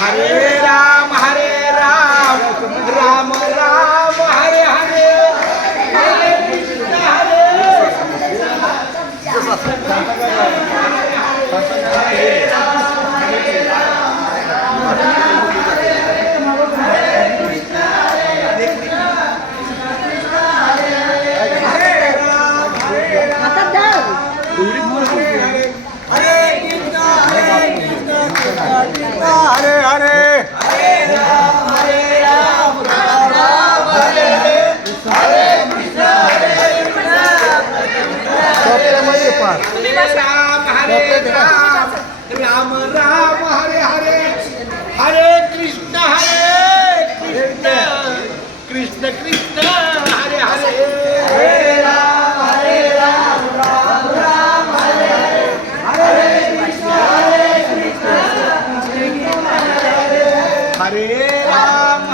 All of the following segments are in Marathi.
हरे राम राम राम हरे हरे, हरे कृष्ण हरे हरे हरे, हरे राम राम राम हरे हरे, हरे कृष्ण राम राम हरे हरे, हरे कृष्ण कृष्ण कृष्ण हरे हरे, हरे राम राम राम हरे हरे, हरे कृष्ण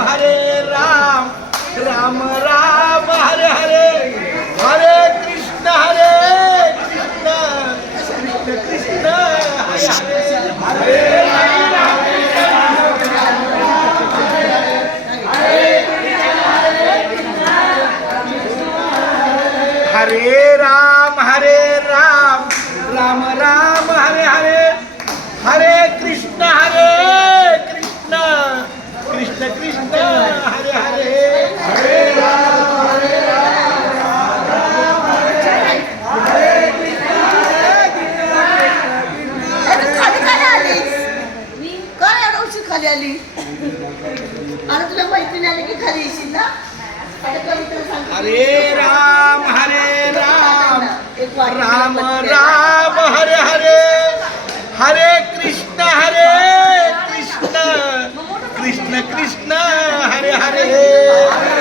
हरे राम राम राम हरे हरे, हरे कृष्ण कृष्ण कृष्ण हरे हरे, हरे राम राम राम हरे हरे, हरे कृष्ण कृष्ण कृष्ण हरे हरे, हरे राम राम हरे हरे, खाली आली आता तुला मैत्रीण आली की खाली येशील ना. हरे राम राम राम हरे हरे, हरे कृष्ण कृष्ण कृष्ण हरे हरे.